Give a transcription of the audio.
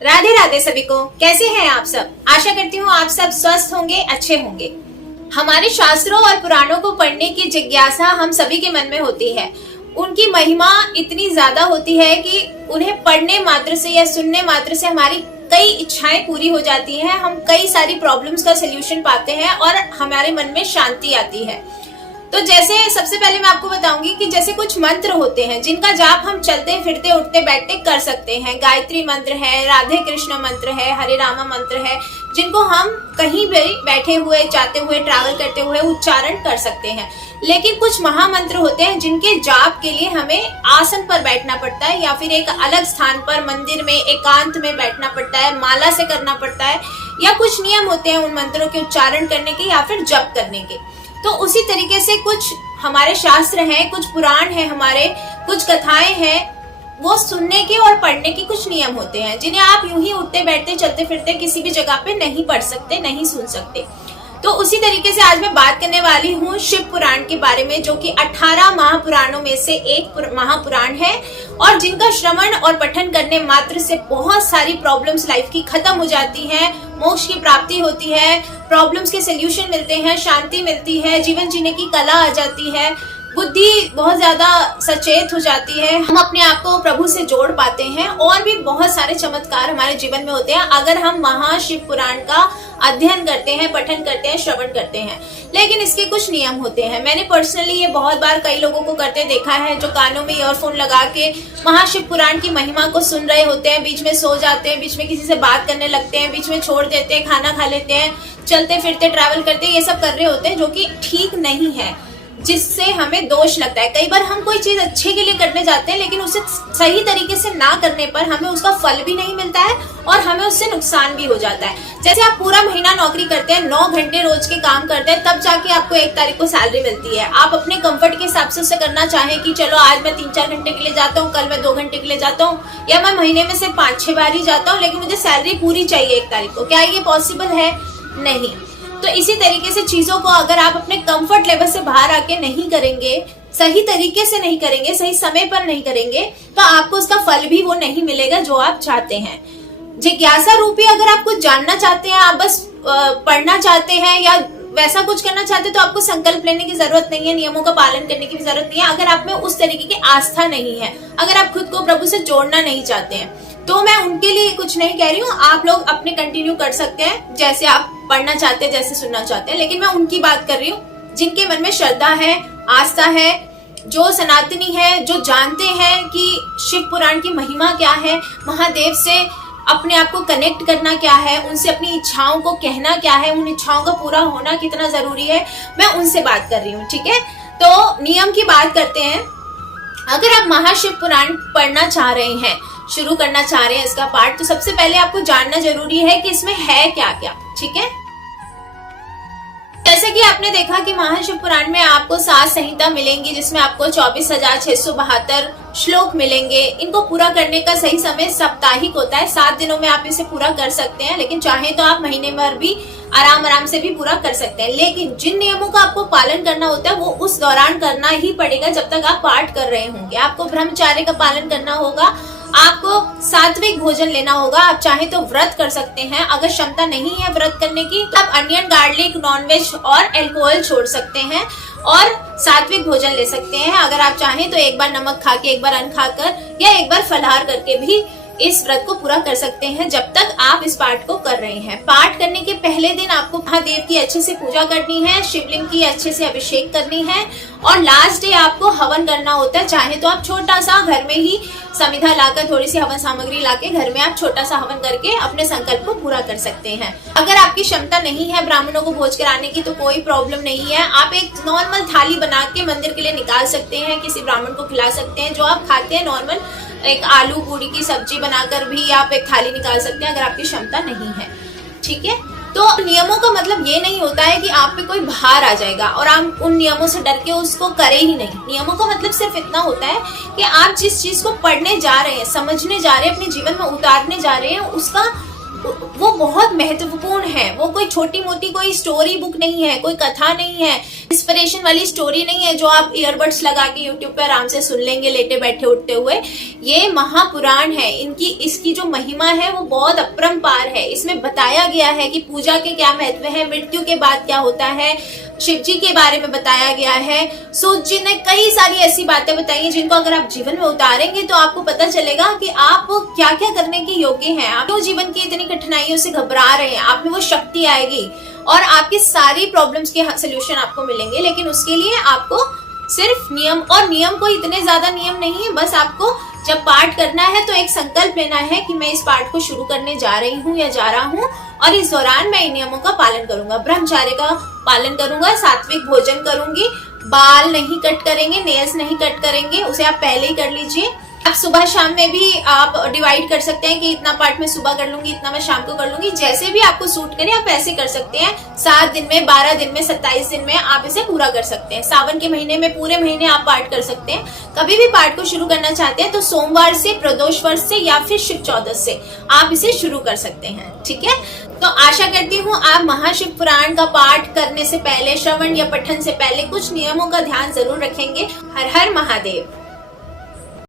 राधे राधे सभी को। कैसे हैं आप सब? आशा करती हूँ आप सब स्वस्थ होंगे, अच्छे होंगे। हमारे शास्त्रों और पुराणों को पढ़ने की जिज्ञासा हम सभी के मन में होती है। उनकी महिमा इतनी ज्यादा होती है कि उन्हें पढ़ने मात्र से या सुनने मात्र से हमारी कई इच्छाएं पूरी हो जाती हैं। हम कई सारी प्रॉब्लम्स का सलूशन पाते हैं और हमारे मन में शांति आती है। तो जैसे सबसे पहले मैं आपको बताऊंगी कि जैसे कुछ मंत्र होते हैं जिनका जाप हम चलते फिरते उठते बैठते कर सकते हैं। गायत्री मंत्र है, राधे कृष्ण मंत्र है, हरे रामा मंत्र है, जिनको हम कहीं भी बैठे हुए, जाते हुए, ट्रैवल करते हुए उच्चारण कर सकते हैं। लेकिन कुछ महामंत्र होते हैं जिनके जाप के लिए हमें आसन पर बैठना पड़ता है या फिर एक अलग स्थान पर मंदिर में एकांत में बैठना पड़ता है, माला से करना पड़ता है, या कुछ नियम होते हैं उन मंत्रों के उच्चारण करने के या फिर जप करने के। तो उसी तरीके से कुछ हमारे शास्त्र हैं, कुछ पुराण हैं, हमारे कुछ कथाएं हैं, वो सुनने के और पढ़ने के कुछ नियम होते हैं जिन्हें आप यूं ही उठते बैठते चलते फिरते किसी भी जगह पे नहीं पढ़ सकते, नहीं सुन सकते। तो उसी तरीके से आज मैं बात करने वाली हूँ शिव पुराण के बारे में, जो कि 18 महापुराणों में से एक महापुराण है और जिनका श्रवण और पठन करने मात्र से बहुत सारी प्रॉब्लम्स लाइफ की खत्म हो जाती हैं, मोक्ष की प्राप्ति होती है, प्रॉब्लम्स के सल्यूशन मिलते हैं, शांति मिलती है, जीवन जीने की कला आ जाती है, बुद्धि बहुत ज्यादा सचेत हो जाती है, हम अपने आप को प्रभु से जोड़ पाते हैं और भी बहुत सारे चमत्कार हमारे जीवन में होते हैं अगर हम महाशिव पुराण का अध्ययन करते हैं, पठन करते हैं, श्रवण करते हैं। लेकिन इसके कुछ नियम होते हैं। मैंने पर्सनली ये बहुत बार कई लोगों को करते देखा है जो कानों में ईयरफोन लगा के महाशिव पुराण की महिमा को सुन रहे होते हैं, बीच में सो जाते हैं, बीच में किसी से बात करने लगते हैं, बीच में छोड़ देते हैं, खाना खा लेते हैं, चलते फिरते ट्रैवल करते हैं, ये सब कर रहे होते हैं, जो कि ठीक नहीं है, जिससे हमें दोष लगता है। कई बार हम कोई चीज अच्छे के लिए करने जाते हैं लेकिन उसे सही तरीके से ना करने पर हमें उसका फल भी नहीं मिलता है और हमें उससे नुकसान भी हो जाता है। जैसे आप पूरा महीना नौकरी करते हैं, 9 घंटे रोज के काम करते हैं, तब जाके आपको 1 तारीख को सैलरी मिलती है। आप अपने कंफर्ट के हिसाब से उसे करना चाहें कि चलो आज मैं 3-4 घंटे के लिए जाता हूँ, कल मैं 2 घंटे के लिए जाता हूँ, या मैं महीने में सिर्फ 5-6 बार ही जाता हूँ, लेकिन मुझे सैलरी पूरी चाहिए 1 तारीख को। क्या ये पॉसिबल है? नहीं। तो इसी तरीके से चीजों को अगर आप अपने कंफर्ट लेवल से बाहर आके नहीं करेंगे, सही तरीके से नहीं करेंगे, सही समय पर नहीं करेंगे, तो आपको उसका फल भी वो नहीं मिलेगा जो आप चाहते हैं। जिज्ञासा रूपी अगर आप कुछ जानना चाहते हैं, आप बस पढ़ना चाहते हैं या वैसा कुछ करना चाहते हैं, तो आपको संकल्प लेने की जरूरत नहीं है, नियमों का पालन करने की भी जरूरत नहीं है। अगर आप में उस तरीके की आस्था नहीं है, अगर आप खुद को प्रभु से जोड़ना नहीं चाहते हैं, तो मैं उनके लिए कुछ नहीं कह रही हूँ। आप लोग अपने कंटिन्यू कर सकते हैं जैसे आप पढ़ना चाहते हैं, जैसे सुनना चाहते हैं। लेकिन मैं उनकी बात कर रही हूँ जिनके मन में श्रद्धा है, आस्था है, जो सनातनी है, जो जानते हैं कि शिव पुराण की महिमा क्या है, महादेव से अपने आप को कनेक्ट करना क्या है, उनसे अपनी इच्छाओं को कहना क्या है, उन इच्छाओं का पूरा होना कितना जरूरी है, मैं उनसे बात कर रही हूँ। ठीक है, तो नियम की बात करते हैं। अगर आप महाशिव पुराण पढ़ना चाह रहे हैं, शुरू करना चाह रहे हैं इसका पाठ, तो सबसे पहले आपको जानना जरूरी है कि इसमें है क्या क्या। ठीक है, जैसे कि आपने देखा कि महाशिव पुराण में आपको 7 संहिता मिलेंगी जिसमें आपको 24,672 श्लोक मिलेंगे। इनको पूरा करने का सही समय साप्ताहिक होता है, 7 दिनों में आप इसे पूरा कर सकते हैं, लेकिन चाहे तो आप महीने भर भी आराम से भी पूरा कर सकते हैं। लेकिन जिन नियमों का आपको पालन करना होता है वो उस दौरान करना ही पड़ेगा जब तक आप पाठ कर रहे होंगे। आपको ब्रह्मचर्य का पालन करना होगा, आपको सात्विक भोजन लेना होगा। आप चाहे तो व्रत कर सकते हैं, अगर क्षमता नहीं है व्रत करने की तो आप अनियन, गार्लिक, नॉनवेज और अल्कोहल छोड़ सकते हैं और सात्विक भोजन ले सकते हैं। अगर आप चाहें तो एक बार नमक खा के, एक बार अन्न खाकर या एक बार फलाहार करके भी इस व्रत को पूरा कर सकते हैं जब तक आप इस पाठ को कर रहे हैं। पाठ करने के पहले दिन आपको महादेव की अच्छे से पूजा करनी है, शिवलिंग की अच्छे से अभिषेक करनी है और लास्ट डे आपको हवन करना होता है। चाहे तो आप छोटा सा घर में ही समिधा लाकर, थोड़ी सी हवन सामग्री लाके घर में आप छोटा सा हवन करके अपने संकल्प को पूरा कर सकते हैं। अगर आपकी क्षमता नहीं है ब्राह्मणों को भोज कराने की तो कोई प्रॉब्लम नहीं है, आप एक नॉर्मल थाली बना के मंदिर के लिए निकाल सकते हैं, किसी ब्राह्मण को खिला सकते हैं। जो आप खाते हैं नॉर्मल, एक आलू पूरी की सब्जी बनाकर भी आप एक थाली निकाल सकते हैं अगर आपकी क्षमता नहीं है। ठीक है, तो नियमों का मतलब ये नहीं होता है कि आप पे कोई भार आ जाएगा और आप उन नियमों से डर के उसको करें ही नहीं। नियमों का मतलब सिर्फ इतना होता है कि आप जिस चीज को पढ़ने जा रहे हैं, समझने जा रहे हैं, अपने जीवन में उतारने जा रहे हैं, उसका वो बहुत महत्वपूर्ण है। वो कोई छोटी मोटी कोई स्टोरी बुक नहीं है, कोई कथा नहीं है, इंस्पिरेशन वाली स्टोरी नहीं है जो आप ईयरबड्स लगा के यूट्यूब पे आराम से सुन लेंगे लेटे बैठे उठते हुए। ये महापुराण है। इसकी जो महिमा है वो बहुत अपरंपार है। इसमें बताया गया है कि पूजा के क्या महत्व है, मृत्यु के बाद क्या होता है, शिव जी के बारे में बताया गया है। सूत जी ने कई सारी ऐसी बातें बताई हैं जिनको अगर आप जीवन में उतारेंगे तो आपको पता चलेगा कि आप क्या क्या करने के योग्य हैं। आप तो जीवन की इतनी कठिनाइयों से घबरा रहे हैं, आप में वो शक्ति आएगी और आपकी सारी प्रॉब्लम्स के सोल्यूशन आपको मिलेंगे। लेकिन उसके लिए आपको सिर्फ नियम, और नियम कोई इतने ज्यादा नियम नहीं है, बस आपको जब पाठ करना है तो एक संकल्प लेना है कि मैं इस पाठ को शुरू करने जा रही हूँ या जा रहा हूँ और इस दौरान मैं इन नियमों का पालन करूंगा। ब्रह्मचर्य का पालन करूंगा, सात्विक भोजन करूंगी, बाल नहीं कट करेंगे, नेल्स नहीं कट करेंगे, उसे आप पहले ही कर लीजिए। आप सुबह शाम में भी आप डिवाइड कर सकते हैं कि इतना पार्ट मैं सुबह कर लूंगी, इतना मैं शाम को कर लूंगी। जैसे भी आपको सूट करे आप ऐसे कर सकते हैं। 7 दिन में, 12 दिन में, 27 दिन में आप इसे पूरा कर सकते हैं। सावन के महीने में पूरे महीने आप पाठ कर सकते हैं। कभी भी पाठ को शुरू करना चाहते हैं तो सोमवार से, प्रदोष वर्ष से या फिर शिव चौदस से आप इसे शुरू कर सकते हैं। ठीक है, तो आशा करती हूँ आप महाशिव पुराण का पाठ करने से पहले, श्रवण या पठन से पहले कुछ नियमों का ध्यान जरूर रखेंगे। हर हर महादेव।